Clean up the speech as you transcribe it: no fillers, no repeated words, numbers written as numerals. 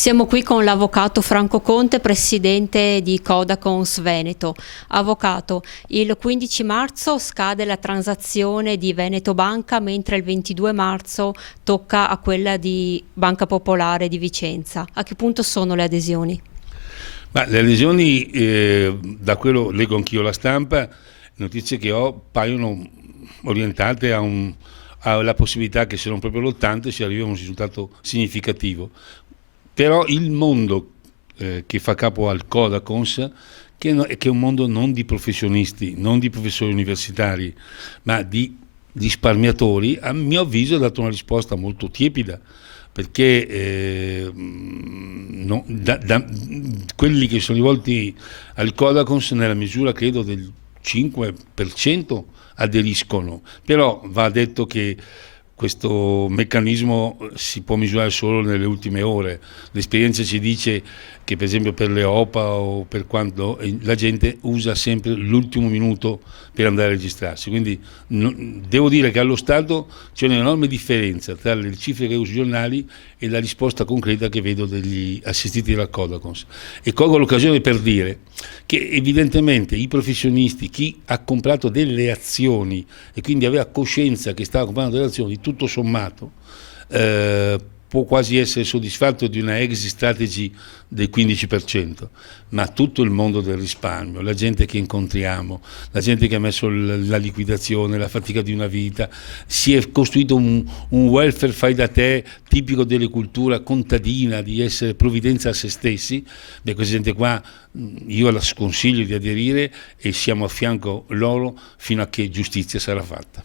Siamo qui con l'avvocato Franco Conte, presidente di Codacons Veneto. Avvocato, il 15 marzo scade la transazione di Veneto Banca, mentre il 22 marzo tocca a quella di Banca Popolare di Vicenza. A che punto sono le adesioni? Ma le adesioni, da quello leggo anch'io la stampa, notizie che ho paiono orientate alla possibilità che, se non proprio l'80, si arrivi a un risultato significativo. Però il mondo che fa capo al Codacons, che è un mondo non di professionisti, non di professori universitari, ma di risparmiatori, a mio avviso ha dato una risposta molto tiepida, perché quelli che sono rivolti al Codacons, nella misura credo del 5%, aderiscono. Però va detto che questo meccanismo si può misurare solo nelle ultime ore. L'esperienza ci dice che, per esempio, per le OPA o per quanto, la gente usa sempre l'ultimo minuto per andare a registrarsi. Quindi devo dire che allo Stato c'è un'enorme differenza tra le cifre che uso i giornali e la risposta concreta che vedo degli assistiti della Codacons. E colgo l'occasione per dire che evidentemente i professionisti, chi ha comprato delle azioni e quindi aveva coscienza che stava comprando delle azioni, tutto sommato può quasi essere soddisfatto di una exit strategy del 15%, ma tutto il mondo del risparmio, la gente che incontriamo, la gente che ha messo la liquidazione, la fatica di una vita, si è costruito un welfare fai da te tipico delle culture contadina, di essere provvidenza a se stessi. Beh, questa gente qua io la sconsiglio di aderire e siamo a fianco loro fino a che giustizia sarà fatta.